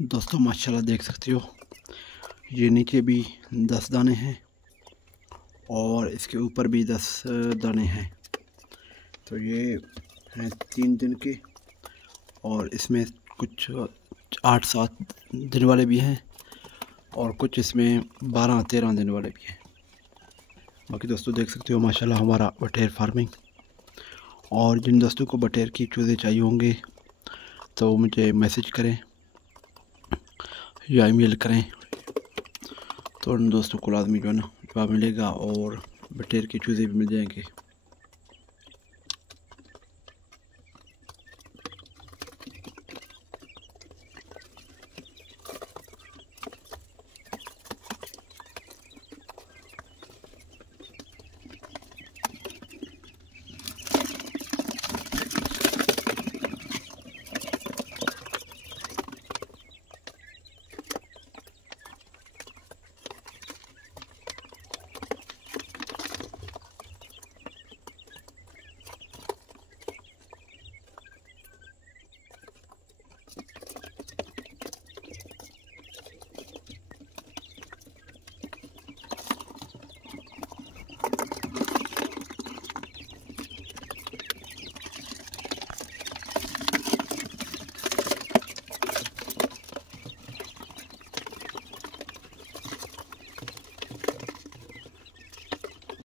दोस्तों माशाल्लाह देख सकते हो, ये नीचे भी 10 दाने हैं और इसके ऊपर भी 10 दाने हैं। तो ये हैं 3 दिन के और इसमें कुछ 8-7 दिन वाले भी हैं और कुछ इसमें 12-13 दिन वाले भी हैं। बाकी दोस्तों देख सकते हो माशाल्लाह हमारा बटेर फार्मिंग। और जिन दोस्तों को बटेर की चूज़े चाहिए होंगे तो मुझे मैसेज करें या ईमेल करें, तो उन दोस्तों को लाजमी जो है ना जवाब मिलेगा और बटेर के चूज़े भी मिल जाएंगे।